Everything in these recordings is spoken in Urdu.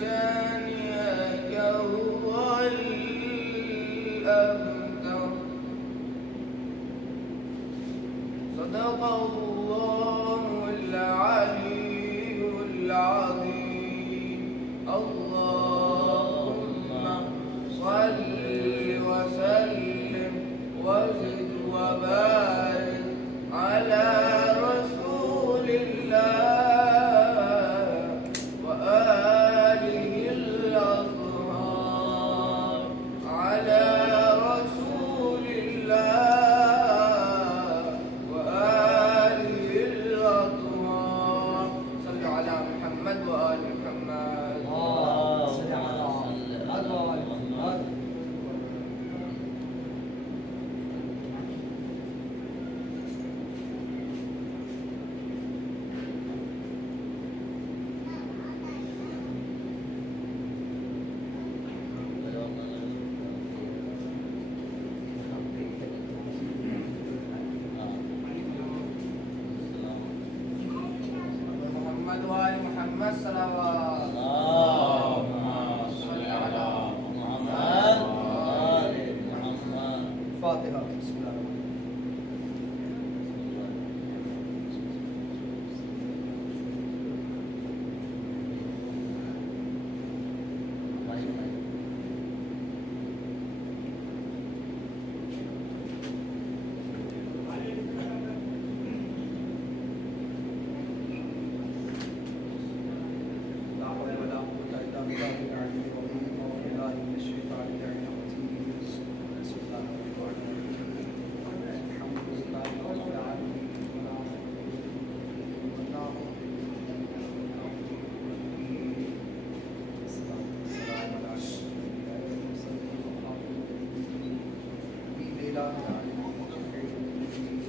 شانئك هو الأبتر صدق الله العلي العظيم اللهم صل وسلم وزد وبارك على رسول الله وآله الأطهار على رسول الله وآله الأطهار صلوا على محمد وآل محمد صل على محمد وآل محمد. محمد وآل محمد صلوات صل على محمد وآل محمد. فاتحة. بسم الله الرحمن لا حول ولا قوة إلا بالله العلي العظيم. أعوذ بالله من الشيطان الرجيم. بسم الله الرحمن الرحيم. الحمد لله رب العالمين. والصلاة والسلام على أشرف الأنبياء والمرسلين وخاتم النبيين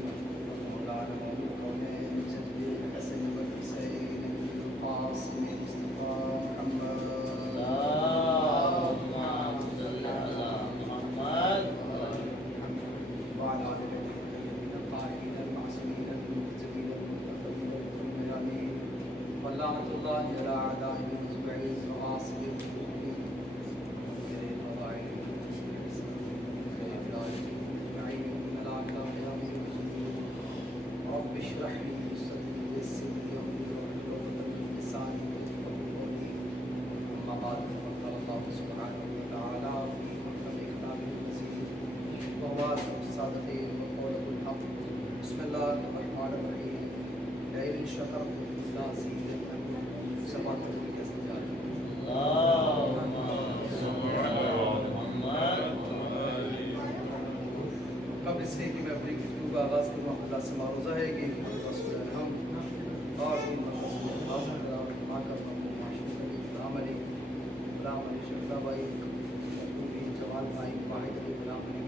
مولانا الكونين جد الحسن والحسين القاسم مصطفى محمد. وعلى آل بيته الطيبين الطاهرين المعصومين المنتجبين المنتخبين الميامين ولعنة الله على أعدائهم أجمعين وعاصم المؤمنين وكريم الضعيف رب اشرح لي صدري ويسر لي أمري واحلل عقدة من لساني يفقهوا قولي. أما بعد فقال الله سبحانه وتعالى في محكم كتابه العزيز وهو أصدق الصادقين وقوله الحق. بسم الله الرحمن الرحيم. لئن شكرتم لأزيدنكم. سبعة الكسر. قبل اس لیے کہ میں اپنی گفتگو کا آغاز کروں اللہ سے معروضہ ہے کہ رسول الحم اور غلام علی شکرہ بھائی جوال بھائی واحد علی غلام علی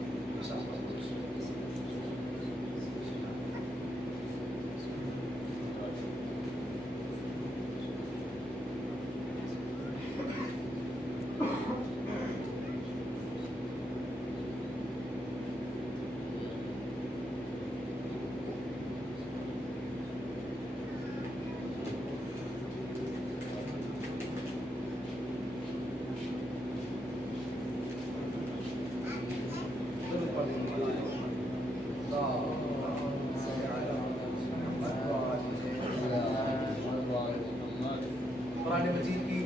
قرآن مجید کی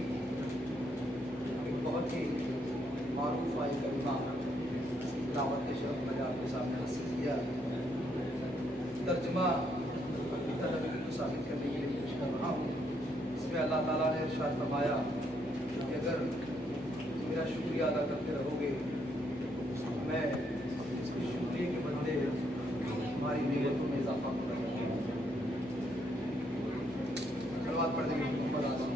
ایک بہت ہی معروف آئی کلمہ دعوت کے شرف میں آپ کے سامنے حاصل کیا. ترجمہ اپنی ترجمے کو ثابت کرنے کے لیے کوشش کر رہا ہوں. اس میں اللہ تعالیٰ نے ارشاد فرمایا کہ اگر میرا شکریہ ادا کرتے رہو گے میں اس کے شکریہ کے بدلے ہماری نعمتوں میں اضافہ کروں گا. کلمات پڑھنے کی محمد اعظم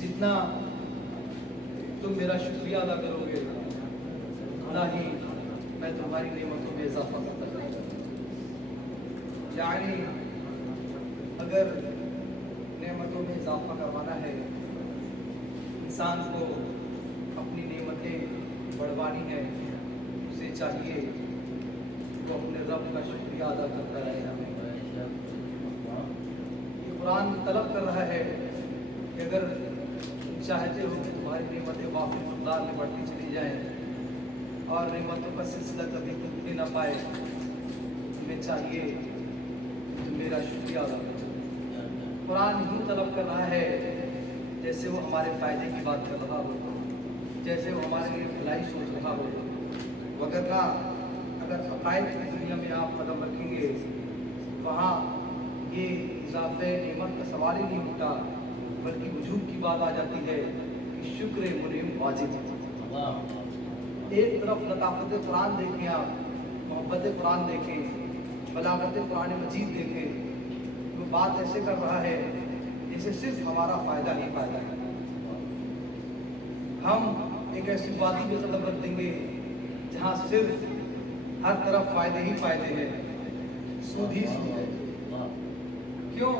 جتنا تم میرا شکریہ ادا کرو گے اتنا ہی میں تمہاری نعمتوں میں اضافہ کرتا جاؤں گا. یعنی اگر نعمتوں میں اضافہ کروانا ہے انسان کو اپنی نعمتیں بڑھوانی ہے اسے چاہیے تو اپنے رب کا شکریہ ادا کرتا رہے گا۔ یہ قرآن طلب کر رہا ہے کہ اگر تم چاہتے ہو کہ تمہاری نعمتیں واقعی مقدار میں بڑھتی چلی جائیں اور نعمتوں کا سلسلہ کبھی ٹوٹنے نہ پائے، تمہیں چاہیے کہ تم میرا شکریہ ادا کرو۔ قرآن یوں طلب کر رہا ہے جیسے وہ ہمارے فائدے کی بات کر رہا ہو، جیسے وہ ہمارے لیے بھلائی سوچ رہا ہو، وگرنہ اگر عقائد کی دنیا میں آپ قدم رکھیں گے وہاں یہ اضافہ نعمت کا سوال ہی نہیں اٹھتا، بلکہ وجوب کی بات آ جاتی ہے کہ شکر منعم واجب ہے۔ ایک طرف لطافت قرآن دیکھیں، آپ محبت قرآن دیکھیں، بلاغت قرآن مجید دیکھیں، وہ بات ایسے کر رہا ہے جسے صرف ہمارا فائدہ ہی فائدہ ہے۔ ہم ایک ایسی وادی میں قدم رکھ دیں گے جہاں صرف ہر طرف فائدے ہی فائدے ہیں، سود ہی سود ہے۔ کیوں؟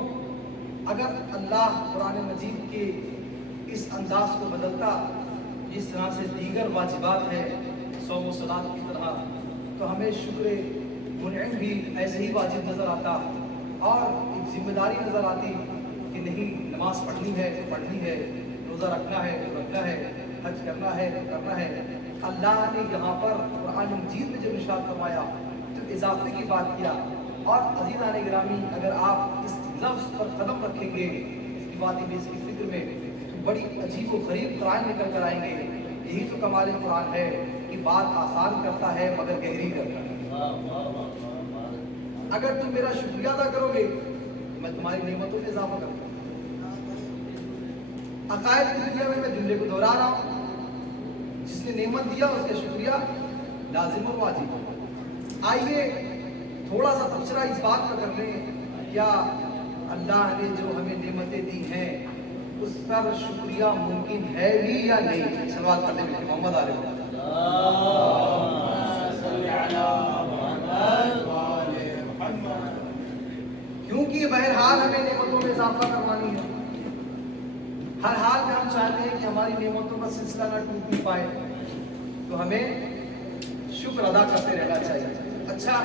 اگر اللہ قرآن مجید کے اس انداز کو بدلتا جس طرح سے دیگر واجبات ہیں صوم و صلاۃ کی طرح، تو ہمیں شکر منعم بھی ایسے ہی واجب نظر آتا اور ایک ذمہ داری نظر آتی کہ نہیں، نماز پڑھنی ہے تو پڑھنی ہے، روزہ رکھنا ہے تو رکھنا ہے، حج کرنا ہے تو کرنا ہے۔ اللہ نے یہاں پر قرآن مجید میں جب ارشاد فرمایا تو اضافے کی بات کیا۔ اور عزیزان گرامی، اگر آپ اس لفظ پر قدم رکھیں گے اس کی بات میں، اس کی فکر میں، تو بڑی عجیب و غریب قرآن نکل کر آئیں گے۔ یہی تو کمال قرآن ہے کہ بات آسان کرتا ہے مگر گہری کرتا ہے۔ اگر تم میرا شکریہ ادا کرو گے تو میں تمہاری نعمتوں میں اضافہ کروں گا۔ عقائد کی دنیا میں جملے کو دہرا رہا ہوں، جس نے نعمت دیا اس کا شکریہ لازم اور واجب ہے۔ آئیے تھوڑا سا تبصرہ اس بات پر کر لیں، کیا اللہ نے جو ہمیں نعمتیں دی ہیں اس پر شکریہ ممکن ہے بھی یا نہیں؟ سوال کرنے میں محمد علیہ کیونکہ بہرحال ہمیں نعمتوں میں اضافہ کروانی ہے۔ ہر حال میں ہم چاہتے ہیں کہ ہماری نعمتوں کا سلسلہ نہ ٹوٹ نہیں پائے، تو ہمیں شکر ادا کرتے رہنا چاہیے۔ اچھا،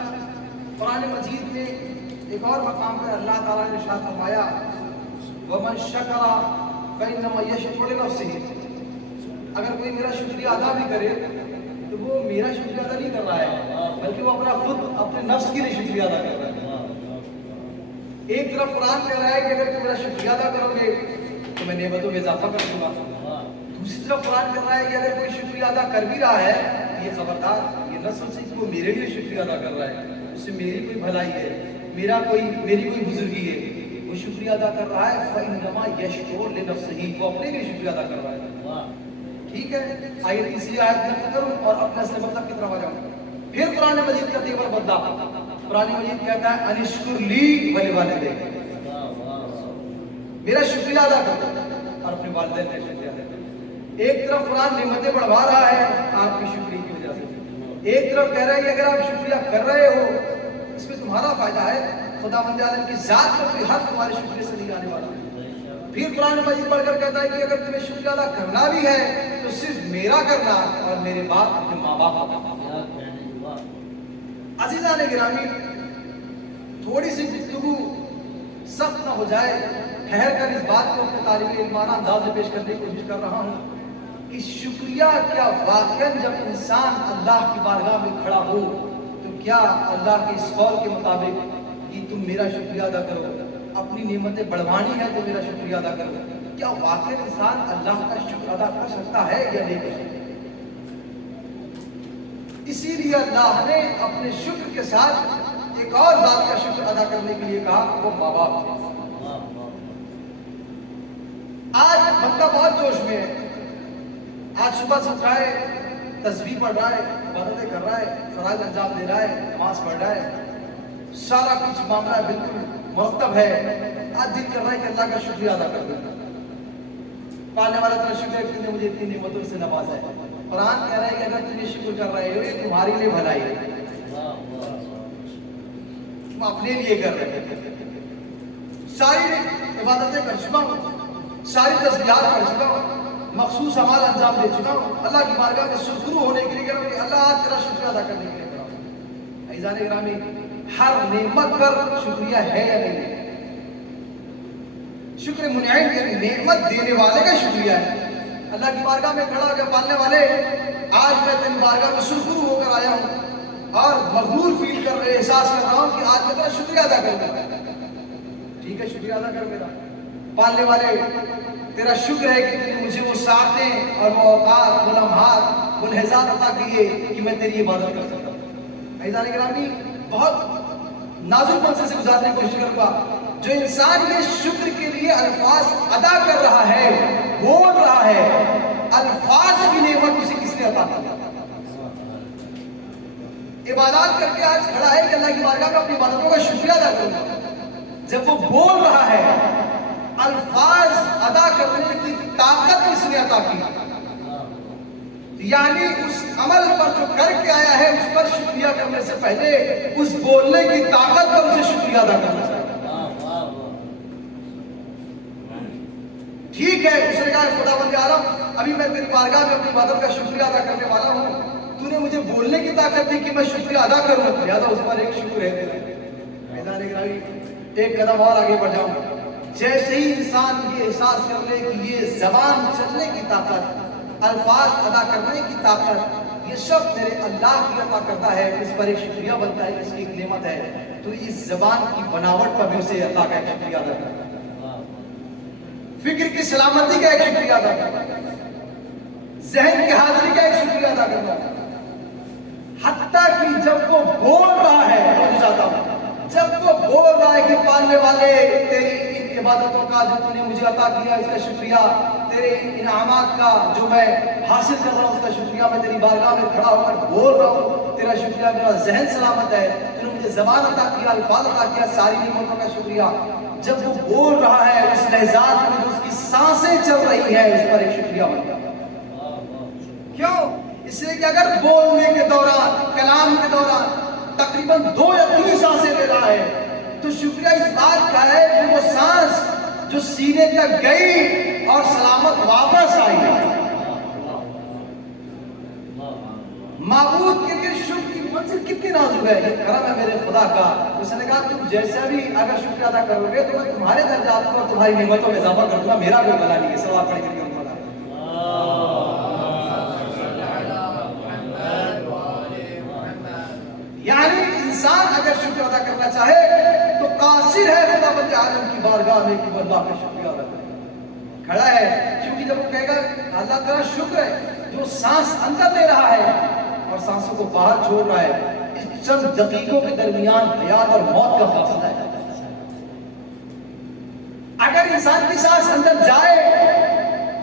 قرآن مجید میں ایک اور مقام پر اللہ تعالیٰ نے ارشاد فرمایا وَمَنْ شَكَرَ فَإِنَّمَا يَشْكُرُ لِنَفْسِهِ۔ اگر کوئی میرا شکریہ ادا بھی کرے تو وہ میرا شکریہ ادا نہیں کر رہا ہے، بلکہ وہ اپنا خود اپنے نفس کے لیے شکریہ ادا کر رہا ہے۔ ایک طرف قرآن کہہ رہا ہے کہ اگر تم میرا شکریہ ادا کرو گے تو میں نعمتوں میں اضافہ کر دوں گا، دوسری طرف قرآن کہہ رہا ہے کہ اگر کوئی شکریہ ادا کر بھی رہا ہے یہ خبردار یہ نہ سوچے کہ وہ میرے لیے شکریہ ادا کر رہا ہے، اس سے میری کوئی بھلائی ہے، میری کوئی بزرگی ہے، وہ شکریہ ادا کر رہا ہے فَإِنَّمَا يَشْكُرُ لِنَفْسِهِ، وہ اپنے لیے شکریہ ادا کر رہا ہے۔ ٹھیک ہے، آئیے تیسری آیت نقل کروں اور اپنے اصل مطلب کی طرف آ جاؤں۔ پھر قرآن مجید کا تیور بدلا، قرآن مجید کہتا ہے انشکر لی وَلِوَالِدَيْكَ، میرا شکریہ ادا کرو اور اپنے والدین کا شکریہ ادا کرو۔ ایک طرف قرآن نعمتیں بڑھوا رہا ہے آپ کی شکریہ کی وجہ سے، ایک طرف کہہ رہا ہے کہ اگر آپ شکریہ کر رہے ہو اس میں تمہارا فائدہ ہے، خداوند عالم کی ذات پر کوئی حق تمہارے شکریہ سے نہیں آنے والا۔ پھر قرآن مجید پڑھ کر کہتا ہے کہ اگر تمہیں شکریہ ادا کرنا بھی ہے تو صرف میرا کرنا اور میرے بعد اپنے ماں باپ کا۔ عزیزان گرامی، تھوڑی سی گفتگو سخت نہ ہو جائے، ٹھہر کر اس بات کو اپنے طالب علمانہ انداز میں پیش کرنے کی کوشش کر رہا ہوں کہ شکریہ کیا واقعاً جب انسان اللہ کی بارگاہ میں کھڑا ہو تو کیا اللہ کے اس قول کے مطابق کہ تم میرا شکریہ ادا کرو، اپنی نعمتیں بڑھوانی ہے تو میرا شکریہ ادا کرو، کیا واقعاً انسان اللہ کا شکر ادا کر سکتا ہے یا نہیں کر سکتا؟ اسی لیے اللہ نے اپنے شکر کے ساتھ ایک اور ذات کا شکر ادا کرنے کے لیے کہا، وہ ماں باپ۔ آج بندہ بہت جوش میں ہے، آج صبح سے اٹھا ہے، تسبیح پڑھ رہا ہے، عبادتیں کر رہا ہے، فرائض انجام دے رہا ہے، نماز پڑھ رہا ہے، سارا کچھ معاملہ بالکل مرتب ہے، آج دل کر رہا ہے کہ اللہ کا شکریہ ادا کر دوں۔ پالنے والا تیرا شکر ہے کہ تم نے مجھے اتنی نعمتوں سے نوازا ہے۔ قرآن کہہ رہا ہے کہ اگر تم یہ شکر کر رہے ہو یہ تمہارے لیے بھلائی ہے، تم اپنے لیے کر رہے ہو۔ ساری عبادتیں کر چکا ہوں، ساری تسبیحات پڑھ چکا ہوں، مخصوص اعمال انجام دے چکا ہوں، اللہ کی بارگاہ میں سرخرو ہونے کے لیے کہہ رہا ہوں کہ اللہ تیرا شکریہ ادا کرنے کے لیے کہہ رہا ہوں۔ عزیزان گرامی، ہر نعمت پر شکریہ ہے یا نہیں؟ شکر منعم یعنی نعمت دینے والے کا شکریہ ہے۔ اللہ کی بارگاہ میں کھڑا ہو کے پالنے والے، آج میں تیری بارگاہ میں سرخرو ہو کر آیا ہوں اور مغرور فیل کر رہے، احساس کر رہا ہوں کہ آج میں تیرا شکریہ ادا کروں۔ ٹھیک ہے، شکریہ ادا کر میرا۔ پالنے والے، تیرا شکر ہے کہ تُو نے مجھے وہ ساعتیں اور وہ اوقات، وہ لمحات، وہ لحظات عطا کیے کہ میں تیری عبادت کر سکتا ہوں۔ عزیزان گرامی، بہت نازک منصب سے گزارنے کی کوشش کروں گا۔ جو انسان یہ شکر کے لیے الفاظ ادا کر رہا ہے، بول رہا ہے، الفاظ کی نعمت اسے کس نے عطا کی؟ عبادات کر کے آج کھڑا ہے کہ اللہ کی بارگاہ میں اپنی عبادتوں کا شکریہ ادا کروں۔ جب وہ بول رہا ہے، الفاظ ادا کرنے کی طاقت کس نے عطا کی؟ یعنی اس عمل پر جو کر کے آیا ہے، اس پر شکریہ کرنے سے پہلے اس بولنے کی طاقت پر اسے شکریہ ادا کرنا چاہیے۔ ٹھیک ہے، اس نے کہا خداوند عالم، ابھی میں تیری بارگاہ میں اپنی عبادت کا شکریہ ادا کرنے والا ہوں، تو نے مجھے بولنے کی طاقت دی کہ میں شکریہ ادا کروں، لہذا اس پر ایک شکر ہے تیرا۔ ایک قدم اور آگے بڑھ جاؤں۔ جیسے ہی انسان یہ احساس کر لے کہ یہ زبان چلنے کی طاقت، الفاظ ادا کرنے کی طاقت، یہ سب میرے اللہ کی عطا کرتا ہے، اس پر ایک شکریہ بنتا ہے، اس کی ایک نعمت ہے، تو اس زبان کی بناوٹ پر بھی اسے اللہ کا ایک شکریہ ادا کرتا ہے۔ فکر کی سلامتی کا ایک شکریہ ادا کرتا ہے، ذہن کی حاضری کا ایک شکریہ ادا کرتا ہے، حتیٰ کہ جب وہ بول رہا ہے، تو چاہتا ہوں جب وہ بول رہا ہے کہ پالنے والے، تیری ان عبادتوں کا جو تو نے مجھے عطا کیا اس کا شکریہ، تیرے ان انعامات کا جو میں حاصل کر رہا ہوں اس کا شکریہ، میں تیری بارگاہ میں کھڑا ہو کر بول رہا ہوں تیرا شکریہ، میرا ذہن سلامت ہے، تو نے مجھے زبان عطا کیا، الفاظ عطا کیا، ساری نعمتوں کا شکریہ۔ جب وہ بول رہا ہے، اس لحظات میں جو اس کی سانسیں چل رہی ہے، اس پر ایک شکریہ بنتا ہے۔ کیوں؟ اس لیے کہ اگر بولنے کے دوران، کلام کے دوران تقریباً 2 یا 3 سانسیں لے رہا ہے، تو شکریہ اس بات کا ہے کہ وہ سانس جو سینے تک گئی اور سلامت واپس آئی۔ معبود کے لیے شکر کی منزل کتنی نازک ہے، یہ کرم ہے میرے خدا کا۔ اس نے کہا تم جیسا بھی اگر شکر ادا کرو گے تو میں تمہارے درجات کو اور تمہاری نعمتوں میں اضافہ کر دوں گا، میرا کوئی بلا نہیں ہے۔ سوال پڑھ کے یعنی انسان اگر شکر ادا کرنا چاہے تو قاصر ہے خداوند عالم کی بارگاہ میں کہ وہ اللہ کا شکریہ ادا کرے۔ کھڑا ہے کیونکہ جب وہ کہے گا اللہ تعالیٰ شکر ہے، جو سانس اندر لے رہا ہے اور سانسوں کو باہر چھوڑ رہا ہے، اس چند دقیقوں کے درمیان حیات اور موت کا فاصلہ ہے۔ اگر انسان کی سانس اندر جائے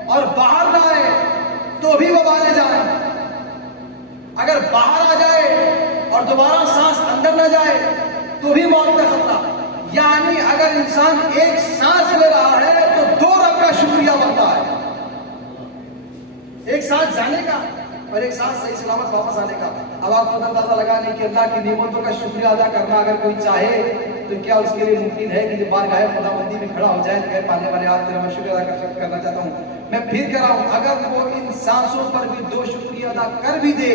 اور باہر نہ آئے تو بھی وبالیں جائیں، اگر باہر آ جائے اور دوبارہ سانس اندر نہ جائے تو بھی موت کا خطرہ۔ یعنی اگر انسان ایک سانس لے رہا ہے تو 2 رب کا شکریہ بنتا ہے، ایک سانس جانے کا اور ایک سانس صحیح سلامت واپس آنے کا۔ اب آپ کو اندازہ لگانے کہ اللہ کی نعمتوں کا شکریہ ادا کرنا اگر کوئی چاہے تو کیا اس کے لیے ممکن ہے کہ جب بارگاہ خداوندی میں کھڑا ہو جائے تو کہے پالنے والے آج تیرا میں شکر ادا کرنا چاہتا ہوں۔ میں پھر کہہ رہا ہوں، اگر وہ ان سانسوں پر بھی 2 شکریہ ادا کر بھی دے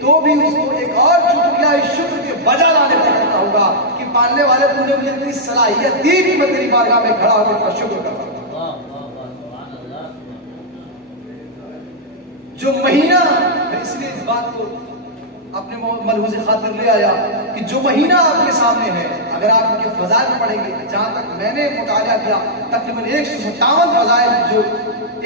تو بھی اس کو ایک اور شکریہ اس شکر کے بجا لانے پر کرتا ہوگا کہ پالنے والے تو نے مجھے اتنی صلاحیت دی کہ میں تیری بارگاہ میں کھڑا ہو کے تیرا شکر کرتا ہوں۔ جو مہینہ، میں اس لیے اس بات کو اپنے ملحوظ خاطر لے آیا کہ جو مہینہ آپ کے سامنے ہے، اگر آپ ان کے فضائل پڑھیں گے، جہاں تک میں نے مطالعہ کیا تقریباً 157 فضائل جو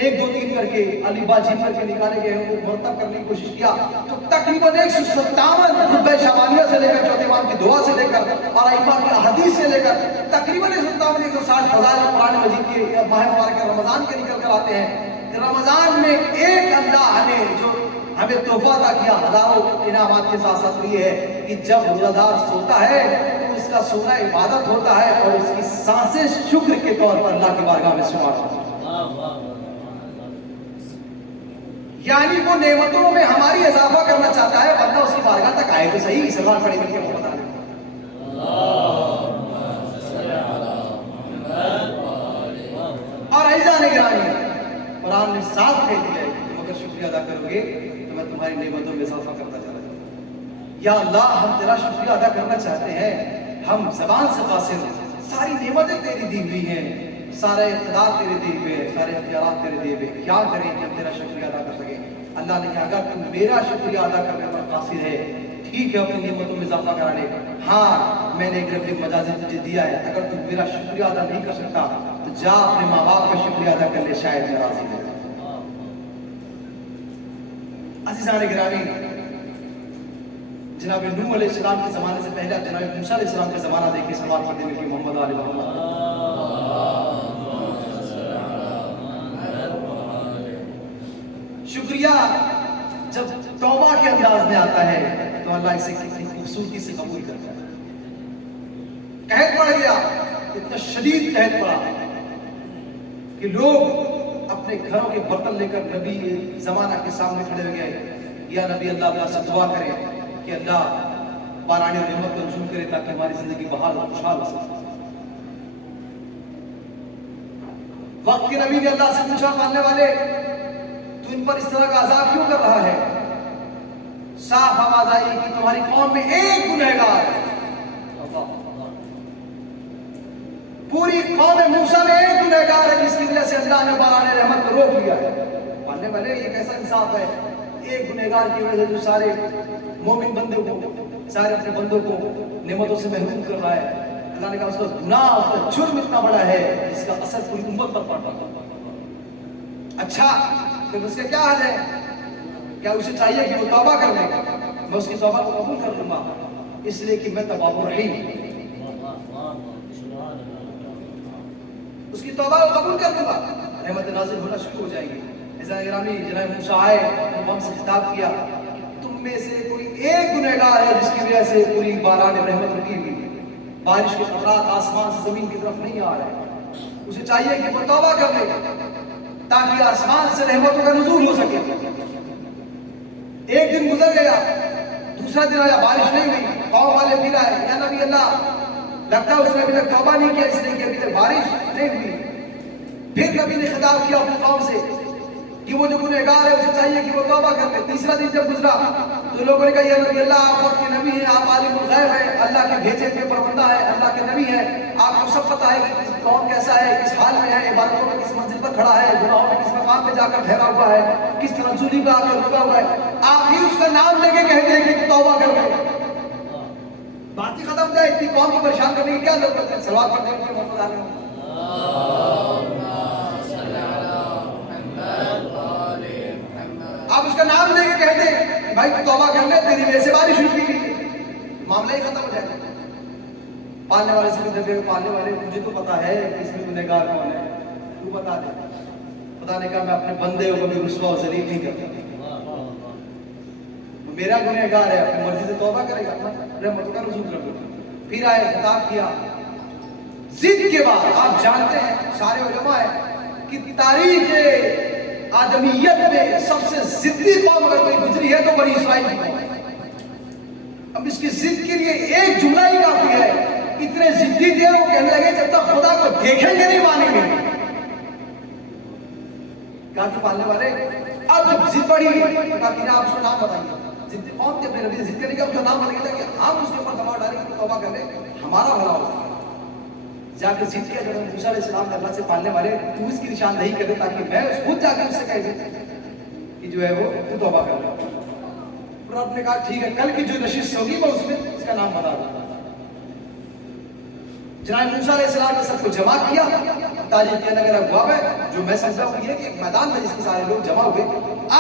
1 2 3 کر کے علی باجی کر کے نکالے گئے ہیں، وہ مرتب کرنے کی کوشش کیا تو تقریباً 157 خطبہ شعبانیہ سے لے کر چوتھے امام کی دعا سے لے کر اور ائمہ کی احادیث سے لے کر تقریباً 157 160 فضائل قرآن مجید کے ماہ مبارک رمضان کے نکل کر آتے ہیں۔ رمضان میں ایک اللہ نے جو ہمیں تحفہ عطا کیا، ہزاروں انعامات کے ساتھ ساتھ یہ ہے کہ جب روزہ دار سوتا ہے تو اس کا سونا عبادت ہوتا ہے اور اس کی سانسیں شکر کے طور پر اللہ کی بارگاہ میں شمار ہوتی ہیں۔ یعنی وہ نعمتوں میں ہماری اضافہ کرنا چاہتا ہے، ورنہ اس کی بارگاہ تک آئے تو صحیح۔ سلمان پڑھی مل کے بتا دیں اور ایسا نگرانی قرآن نے صاف کہہ دیا ہے کہ تم اگر شکریہ ادا کرو گے تو میں تمہاری نعمتوں میں اضافہ کرتا چلا جاؤں گا۔ یا اللہ ہم تیرا شکریہ ادا کرنا چاہتے ہیں، ہم زبان سے قاصر، ساری نعمتیں تیری دی ہوئی ہیں، سارے اقتدار تیرے دیے ہوئے ہیں، سارے اختیارات تیرے دیے ہوئے، کیا کریں کہ ہم تیرا شکریہ ادا کر سکیں؟ اللہ نے کہا اگر تم میرا شکریہ ادا کرنے پر قاصر ہے، ٹھیک ہے اپنی نعمتوں میں اضافہ کرا لے، ہاں میں نے ایک رب مجازی تجھے دیا ہے، اگر تم میرا شکریہ ادا نہیں کر سکتا تو جا اپنے ماں باپ کا شکریہ ادا کر لے، شاید میں راضی ہے۔ عزیزان گرامی، جناب نوح علیہ السلام کے زمانے سے پہلے جناب موسیٰ علیہ السلام کا زمانہ دیکھیں، سوال پڑھنے میں کہ محمد علیہ محمد شکریہ جب توبہ کے انداز میں آتا ہے تو اللہ اسے کتنی خوبصورتی سے قبول کرتا ہے۔ قحط پڑ گیا، اتنا شدید قحط پڑا کہ لوگ اپنے گھروں کے برتن لے کر نبی زمانہ کے سامنے کھڑے ہو گئے، یا نبی اللہ سے دعا کرے کہ اللہ باران رحمت کو نزول کرے تاکہ ہماری زندگی بحال اور خوشحال ہو سکے۔ وقت کے نبی نے اللہ سے پوچھا، ماننے والے تو ان پر اس طرح کا عذاب کیوں کر رہا ہے؟ صاف آواز آئی کہ تمہاری قوم میں ایک گنہگار ہے، پوری قوم موسیٰ میں ایک گنہگار ہے جس کی وجہ سے اللہ نے باران رحمت کو روک لیا ہے۔ ماننے والے یہ کیسا انصاف ہے؟ ایک گنہگار کی وجہ سے جو سارے مومن بندوں کو، سارے اپنے بندوں کو نعمتوں سے محروم کر رہا ہے۔ اللہ نے کہا اس کا گناہ، اس کا جرم اتنا بڑا ہے جس کا اثر پوری امت پر پڑتا ہے۔ اچھا تو اس کا کیا حال ہے؟ کیا اسے چاہیے کہ وہ توبہ کر لے؟ میں اس کی توبہ کو قبول کر لوں گا، اس لیے کہ میں تواب الرحیم، اس کی توبہ کو قبول کر لوں گا، رحمت نازل ہونا شروع ہو جائے گی۔ عزیزان گرامی، جناب موسیٰ آئے، ہم سے خطاب کیا، تم میں سے کوئی ایک گنہگار ہے جس کی وجہ سے پوری باران رحمت رکی ہوئی، بارش کے قطرات آسمان سے زمین کی طرف نہیں آ رہے، اسے چاہیے کہ وہ توبہ کر لے تاکہ آسمان سے رحمتوں کا نزول ہو سکے۔ ایک دن گزر گیا، دوسرا دن آیا، بارش نہیں ہوئی، قوم والے پھر آئے، یا نبی اللہ لگتا ہے اس نے ابھی تک توبہ نہیں کیا، اس لیے کہ ابھی تک بارش نہیں ہوئی۔ پھر نبی نے خطاب کیا اپنی قوم سے کہ وہ جو گنہگار ہے اسے چاہیے کہ وہ توبہ کر لے۔ تیسرا دن جب گزرا تو لوگوں نے کہا یا نبی اللہ آپ وقت کے نبی ہیں، آپ عالم الغیب ہیں، اللہ کے بھیجے ہوئے پروندہ ہیں، اللہ کے نبی ہیں، آپ کو سب پتہ ہے کہ کون کیسا ہے، کس حال میں ہے، عبادتوں میں کس منزل پر کھڑا ہے، گناہوں میں کس مقام پہ جا کر ٹھہرا ہوا ہے، کس طرح ذلی پہ آ کر رکا ہوا ہے، آپ ہی اس کا نام لے کے کہتے ہیں کہ توبہ کر لے۔ بات ہی ختم ہے، اتنی قوم کو پریشان کرنے کی کیا ضرورت ہے؟ سلوات پڑھنے کے محمد علیہ آپ اس کا نام لے کے کہتے ہیں کہ بھائی تو توبہ کر لے، تیری وجہ سے بارش ہوئی تھی، معاملہ ہی ختم ہو جائے گا۔ پالنے والے سے بھی پالنے والے مجھے تو پتا ہے کہ اس میں گنہگار کون ہے، تو بتا دے۔ خدا نے کہا میں اپنے بندے کو کبھی رسوا و ذلیل نہیں کرتا، میرا گنہگار ہے، اپنی مرضی سے توبہ کرے گا، رحمتوں کا نزول کر دوں۔ پھر آئے، خطاب کیا، ضد کے بعد آپ جانتے ہیں سارے علماء ہیں کہ تاریخ آدمیت میں سب سے ضدی قوم اگر کوئی گزری ہے تو بنی اسرائیل کی قوم ہے۔ اب اس کی ضد کے لیے ایک جملہ ہی کافی ہے، اتنے ضدی تھے وہ کہنے لگے جب تک خدا کو دیکھیں گے نہیں مانیں گے۔ کہا کہ پالنے والے اب جب ضد بڑھی تو کہا کہ آپ اس کا نام بتائیے۔ ضد قوم تھے، اپنے نبی سے ضد کرنے کا اس کا نام بتائیے کہ ہم اس کے اوپر دباؤ ڈالیں کہ توبہ کر لیں، ہمارا بھلا ہو سکے۔ جا کے ضد کیا، جب موسیٰ علیہ السلام نے اللہ سے پالنے والے تو اس کی نشاندہی کرے تاکہ میں خود جا کے اس سے کہہ دوں کہ جو ہے وہ تو توبہ کر لے۔ اور آپ نے کہا ٹھیک ہے، کل کی جو نشست ہوگی میں اس میں اس کا نام بتا دوں۔ جناب موسیٰ علیہ السلام نے سب کو جمع کیا، تاریخ کے اندر ابواب ہے، جو میں سمجھا ہوں یہ کہ ایک میدان میں جس کے سارے لوگ جمع ہوئے،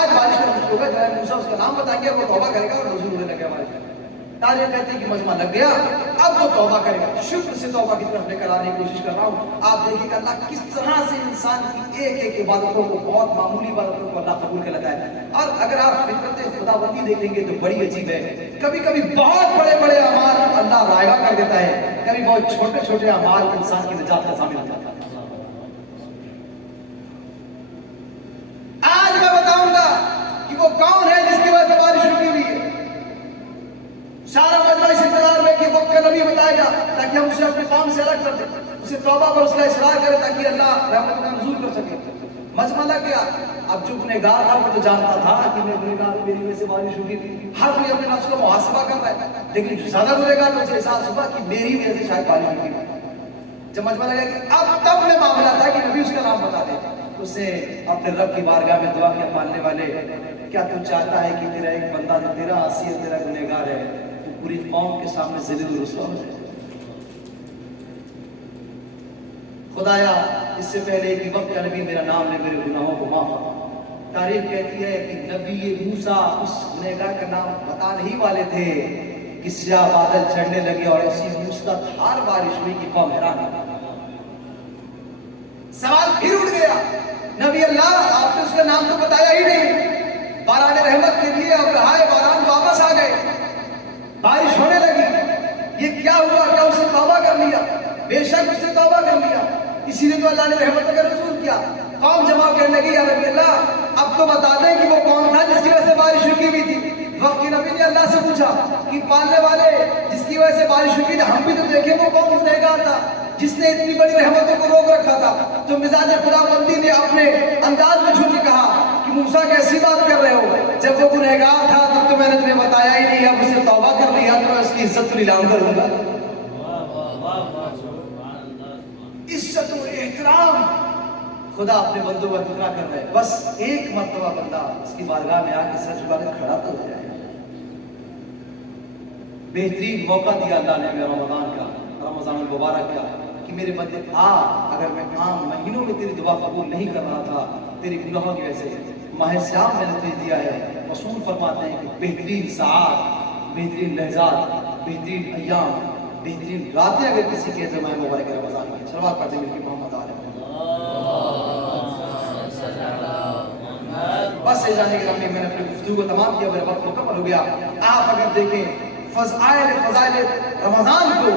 آج بارش کا نزول ہوگا، جناب موسیٰ اس کا نام بتائیں گے، وہ توبہ کرے گا اور نزول ہونے لگے ہمارے۔ تاریخ کہتے ہیں کہ مجمع لگ گیا، اب وہ توبہ کرے گا۔ شکر سے توبہ کی طرف لے کر آنے کی کوشش کر رہا ہوں۔ آپ دیکھیں کہ اللہ کس طرح سے انسان کی ایک ایک عبادتوں کو، بہت معمولی عبادتوں کو اللہ قبول کر لیتا ہے۔ اور اگر آپ فطرت خداوندی دیکھیں گے تو بڑی عجیب ہے، کبھی کبھی بہت بڑے بڑے اعمال اللہ رائگاں کر دیتا ہے، کبھی بہت چھوٹے چھوٹے اعمال انسان کی نجات کا ضامن ہوتا ہے۔ آج میں بتاؤں گا کہ وہ کون ہے جس کی وجہ سے بارش رکی ہوئی ہے۔ سارا مجمع اس انتظار میں کہ وقت کا نبی بتائے گا تاکہ ہم اسے اپنے قوم سے الگ کر دیں، اسے توبہ پر اس کا اصرار کریں تاکہ اللہ رحمت کا نزول کر سکے۔ مجملہ کیا؟ اب جو گنہگار تھا وہ تو جانتا تھا کہ میں گنہگار ہوں، میری وجہ سے بارش ہوگی، ہر کوئی اپنے نفس کا محاسبہ کر رہا ہے، لیکن جو زیادہ گنہگار تو اسے احساس ہوا کہ میری وجہ سے شاید بارش ہوگی۔ جب مجمع لگا کہ اب تب میں معاملہ تھا کہ نبی اس کا نام بتا دے، اس نے اپنے رب کی بارگاہ میں دعا کیا، ماننے والے کیا تو چاہتا ہے کہ تیرا ایک بندہ جو تیرا عاصی ہے، تیرا گنہگار ہے، وہ پوری قوم کے سامنے ذلیل و رسوا ہو جائے؟ خدایا اس سے پہلے کہ وقت کا نبی میرا نام لے، میرے گناہوں کو معاف کر۔ تاریخ کہتی ہے کہ نبی موسیٰ اس گنہگار کا نام بتا نہیں والے تھے کہ سیاہ بادل چڑھنے لگے اور ایسی موسلادھار بارش ہوئی کہ قوم حیران ہو گئی۔ سوال پھر اٹھ گیا، نبی اللہ آپ نے اس کا نام تو بتایا ہی نہیں، باران رحمت کے لیے اب رہائے باران واپس آ گئے، بارش ہونے لگی، یہ کیا ہوا؟ کیا اس نے توبہ کر لیا؟ بے شک اس نے توبہ کر لیا، اسی لیے تو اللہ نے رحمت کا رسول کیا۔ قوم جمع کرنے لگی، یا نبی اللہ اب تو بتا دیں کہ وہ کون تھا جس کی وجہ سے بارش رکی ہوئی تھی۔ وقت کے نبی نے اللہ سے پوچھا کہ پالنے والے جس کی وجہ سے بارش رکی تھی، ہم بھی تو دیکھیں وہ کون گنہگار تھا جس نے اتنی بڑی رحمتوں کو روک رکھا تھا؟ تو مزاج خدا بندی نے اپنے انداز میں جھوٹ کہا کہ موسیٰ کیسی بات کر رہے ہو، جب وہ گنہگار تھا تب تو میں نے تمہیں بتایا ہی نہیں، اب اسے توبہ کر لیا تو اس کی عزت نیلام کروں گا۔ عزت و احترام خدا اپنے بندوں کا کتنا کر رہا ہے، بس ایک مرتبہ بندہ اس کی بارگاہ میں آ کے سر جھکا کے کھڑا تو ہو جائے۔ بہترین موقع دیا اللہ نے ہمیں رمضان کا، رمضان المبارک کا، کہ میرے بندے آ، اگر میں عام مہینوں میں تیری دعا قبول نہیں کر رہا تھا تیری گناہوں کی وجہ سے، ماہ سیام میں نے تجھے دیا ہے۔ رسول فرماتے ہیں کہ بہترین ساعات، بہترین لحظات، بہترین ایام، بہترین راتیں اگر کسی کے ماہ مبارک رمضان کی، صلوات پڑھتے ہیں مل کے محمد علیہ۔ بس جانے کے لیے میں نے اپنی گفتگو کو تمام کیا، میرا وقت مکمل ہو گیا۔ آپ اگر دیکھیں فضائل رمضان کو،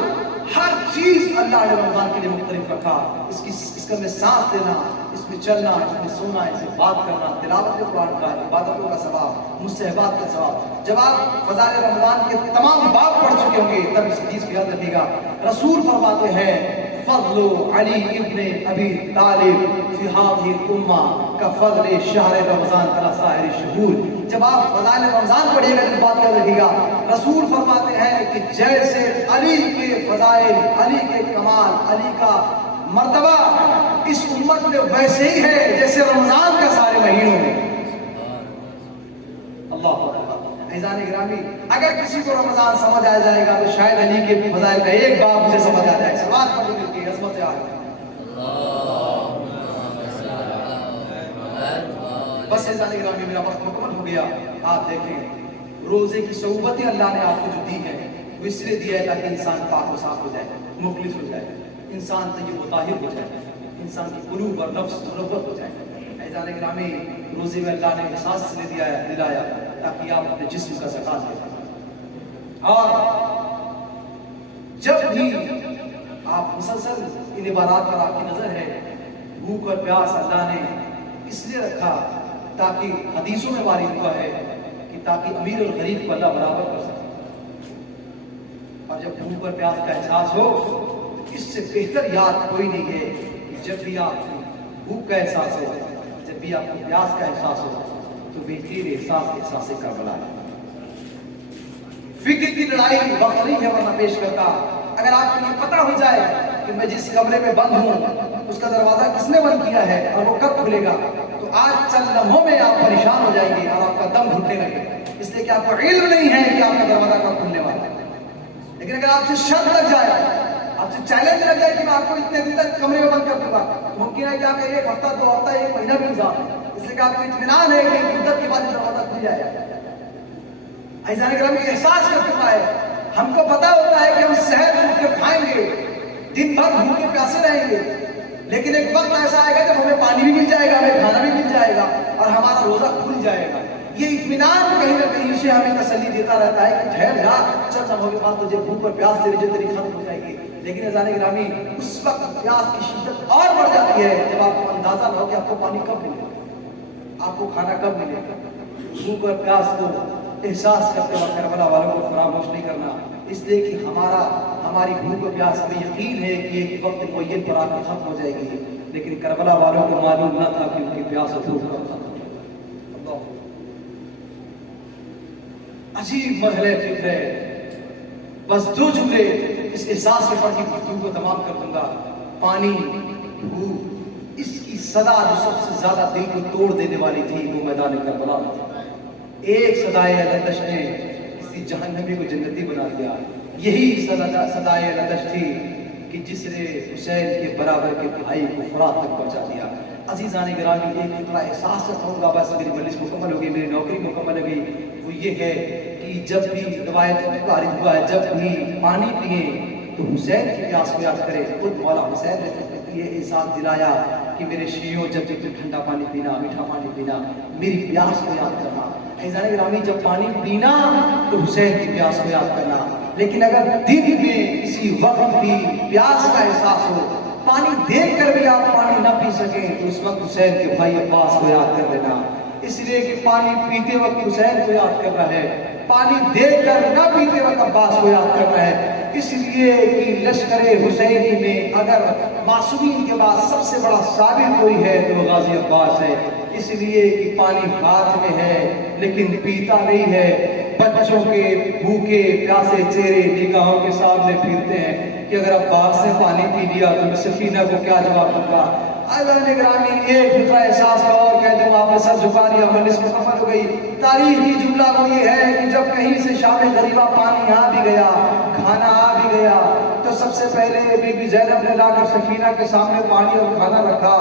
ہر چیز اللہ نے رمضان کے لیے مختلف رکھا، اس کا میں سانس لینا، اس میں چلنا، اس میں سونا، اس میں بات کرنا، تلاوت قرآن کا، عبادتوں کا ثواب، مستحبات کا ثواب۔ جب آپ فضائل رمضان کے تمام باب پڑھ چکے ہوں گے تب اس حدیث کو یاد رکھیے گا، رسول فرماتے ہیں فضل علی ابن ابی طالب فی هذه الامہ کا فضل شہر رمضان علی سائر الشہور۔ جب آپ فضائل رمضان پڑھیے گا اس بات یاد رکھیے گا، رسول فرماتے ہیں کہ جیسے علی کے فضائل، علی کے کمال، علی کا مرتبہ اس امت میں ویسے ہی ہے جیسے رمضان کا سارے مہینوں میں۔ اللہ عزیزان گرامی، اگر کسی کو رمضان سمجھ آ جائے گا تو شاید علی کے فضائل کا ایک باب اسے سمجھ آ جائے گا۔ صلوات پڑھیں مل کے، عظمت آ گئی۔ بس عزیزان گرامی میرا وقت مکمل ہو گیا۔ آپ دیکھیں روزے کی صعوبتیں اللہ نے آپ کو جو دی ہے وہ اس لیے دیا ہے تاکہ انسان پاک و صاف ہو جائے، مخلص ہو جائے، انسان طیب و طاہر ہو جائے، انسان کی قلوب اور نفس منور ہو جائے۔ عزیزان گرامی روزے میں اللہ نے احساس اس لیے دلایا تاکہ آپ اپنے جسم کا زکات دیں، اور جب بھی آپ مسلسل ان عبارات پر آپ کی نظر ہے، بھوک اور پیاس اللہ نے اس لیے رکھا تاکہ حدیثوں میں وارد ہوا ہے کہ تاکہ امیر اور غریب کو اللہ برابر کر سکے، اور جب بھوک اور پیاس کا احساس ہو تو اس سے بہتر یاد کوئی نہیں ہے کہ جب بھی آپ کو بھوک کا احساس ہو، جب بھی آپ کو پیاس کا احساس ہو تو بہترین احساس کربلا ہے۔ فکر کی لڑائی وقت نہیں ہے ورنہ پیش کرتا۔ اگر آپ کو یہ پتہ ہو جائے کہ میں جس کمرے میں بند ہوں اس کا دروازہ کس نے بند کیا ہے اور وہ کب کھلے گا، تو آج چند لمحوں میں آپ پریشان ہو جائیں گے اور آپ کا دم گھٹنے لگے، اس لیے کہ آپ کو علم نہیں ہے کہ آپ کا دروازہ کب کھلنے والا ہے۔ لیکن اگر آپ سے شرط لگ جائے، آپ سے چیلنج لگ جائے کہ میں آپ کو اتنے دن تک کمرے میں بند کر دوں گا، تو ممکن ہے کہ آپ کا ایک ہفتہ، 2 ہفتہ، 1 مہینہ بھی گزار، اس لیے کہ آپ کو اطمینان ہے کہ مدت کے بعد دروازہ کھل جائے گا۔ عزیزان گرامی احساس کر چکا ہے، ہم کو پتا ہوتا ہے کہ ہم صحت اٹھ کے کھائیں گے، دن بھر بھوکے پیاسے رہیں گے، لیکن ایک وقت ایسا آئے گا جب ہمیں پانی بھی مل جائے گا، ہمیں کھانا بھی مل جائے گا اور ہمارا روزہ کھل جائے گا۔ یہ اطمینان کہیں نہ کہیں سے ہمیں تسلی دیتا رہتا ہے کہ ٹھہر جا، چند لمحوں کے بعد تجھے بھوک اور پیاس تیری ختم ہو جائے گی۔ لیکن عزیزان گرامی اس وقت پیاس کی شدت اور بڑھ جاتی ہے جب آپ کو اندازہ نہ ہو کہ آپ کو پانی کب ملے گا، آپ کو کھانا کب ملے گا۔ بھوک اور پیاس کو احساس کرتے وقت کربلا والوں کو فراموش نہیں کرنا، اس لیے کہ ہمارا ہماری بھوک و پیاس ہمیں یقین ہے کہ ایک وقت معین پر آ کے ختم ہو جائے گی، لیکن کربلا والوں کو معلوم نہ تھا کہ ان کی پیاس اور بھوک کب ختم ہو جائے گی۔ اللہ عجیب مرحلہ فکر ہے۔ بس دو جملے اس احساس کے پڑھ کے گفتگو کو تمام کر دوں گا۔ پانی، بھوک، اس کی صدا جو سب سے زیادہ دل کو توڑ دینے والی تھی وہ میدان کربلا میں تھی۔ ایک صدائے لتش نے کسی جہنمی کو جنتی بنا دیا۔ یہی صدائے لتش تھی کہ جس نے حسین کے برابر کے بھائی کو فرات تک پہنچا دیا۔ عزیزان گرامی، ایک اتنا احساس رکھوں گا، بس میری مجلس مکمل ہوگی، میری نوکری مکمل ہوگی، وہ یہ ہے کہ جب بھی روایت وارد ہوا ہے جب بھی پانی پئیں تو حسین کی پیاس کو یاد کرے۔ خود مولا حسین نے یہ احساس دلایا کہ میرے شیعوں جب بھی ٹھنڈا پانی پینا، میٹھا پانی پینا، میری پیاس کو یاد کرنا۔ عزیزان گرامی، جب پانی پینا تو حسین کی پیاس کو یاد کرنا، لیکن اگر دن میں کسی وقت بھی پیاس کا احساس ہو، پانی دیکھ کر بھی آپ پانی نہ پی سکیں تو اس وقت حسین کے بھائی عباس کو یاد کر لینا، اس لیے کہ پانی پیتے وقت حسین کو یاد کرنا ہے، پانی دیکھ کر نہ پیتے وقت عباس کو یاد کرنا ہے۔ اس لیے کہ لشکر حسینی میں اگر معصومین کے بعد سب سے بڑا ثابت کوئی ہے تو وہ غازی عباس ہے، اس لیے کہ پانی ہاتھ میں ہے لیکن پیتا نہیں ہے۔ بچوں کے بھوکے پیاسے چہرے نگاہوں کے سامنے پھرتے ہیں کہ اگر عباس نے پانی پی لیا تو میں سکینہ کو کیا جواب دوں گا۔ عزیزان گرامی، ایک فطرہ احساس کا اور کہہ دوں، آپ نے سر جھکا لیا، مجلس مکمل ہو گئی۔ تاریخی جملہ وہ یہ ہے کہ جب کہیں سے شام غریبہ پانی آ بھی گیا، کھانا آ بھی گیا، تو سب سے پہلے بی بی زینب نے لا کر سکینہ کے سامنے پانی اور کھانا رکھا۔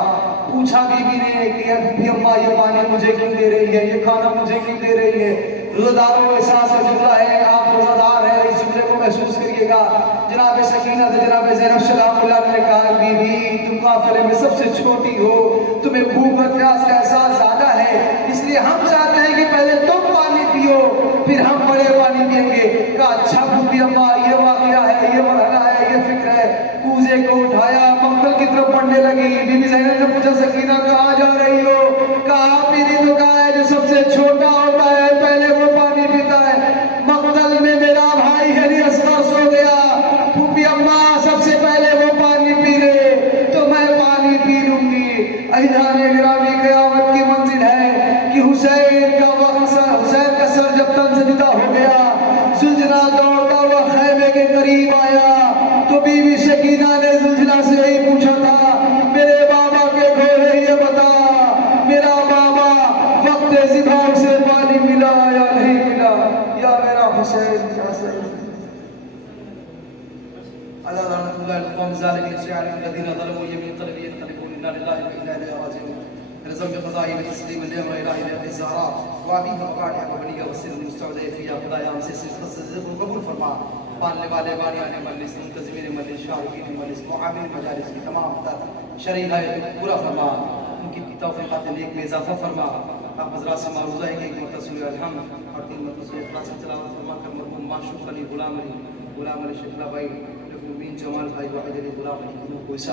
پوچھا بی بی نے کہ اماں یہ پانی مجھے کیوں دے رہی ہے، یہ کھانا مجھے کیوں دے رہی ہے؟ روزداروں احساس کا جملہ ہے، آپ روزدار ہیں، اس جملے کو محسوس کریے گا۔ جناب سکینہ سے جناب زینب سلام اللہ علیہ نے کہا، بی بی تم قافلے میں سب سے چھوٹی ہو، تمہیں بھوک اور پیاس کا احساس زیادہ ہے، اس لیے ہم چاہتے ہیں کہ پہلے تم پانی پیو پھر ہم بڑے پانی پیئیں گے۔ کہا اچھا بھوپی اماں، یہ واقعہ ہے، یہ مرحلہ ہے، یہ فکر ہے۔ کوزے کو اٹھایا، مقتل کی طرف بڑھنے لگی۔ بی بی زینب نے پوچھا، سکینہ کہاں جا رہی ہو؟ کہا آپ ہی نے تو کہا ہے جو سب سے چھوٹا ہوتا ہے پہلے وہ پانی پیتا ہے، مقتل میں میرا بھائی علی اصغر سو گیا، پھوپھی اماں سب سے پہلے وہ پانی پی لے تو میں پانی پی لوں گی۔ عزیزان گرامی، قیامت کی منزل ہے کہ حسین کا سر جب تن سے جدا ہو گیا، زلجھنا دوڑتا ہوا خیمے کے قریب آیا تو بی بی سکینہ نے زلجھنا سے یہی پوچھا تھا، میرے بابا کے گھوڑے یہ بتا، میرا بابا وقت ذبح سے پانی ملا یا نہیں ملا؟ یا میرا حسین کیسے؟ اللہ رحمت اللہ القوم ظالمین شیعان الذین ظلموا یمین قلبی ينقلبون انا للہ و انا الیہ راجعون رزم بقضائی تسلیم النعم الہی لأبی الزہراء وابیہ وقاڑیہ وبنیہ وسر المستعدی فیہ خدایا ہم سے صدق قبول فرما۔ پاننے والے بانیان مجلس، منتظمین مجلس، شاہدین مجلس، معامل مجالس کی تمام شرعی ہدایت کو پورا فرما، ان کی توفیقات نیک میں اضافہ فرما۔ آپ حضرات سے معروضہ ہے کہ ایک مرتبہ سورہ الحمد اور 3 مرتبہ سورہ اخلاص کی تلاوت فرما کر مرحوم معشوق علی غلام علی شکلہ بھائی، مین جمال بھائی، واحد علی غلام علی کو حصہ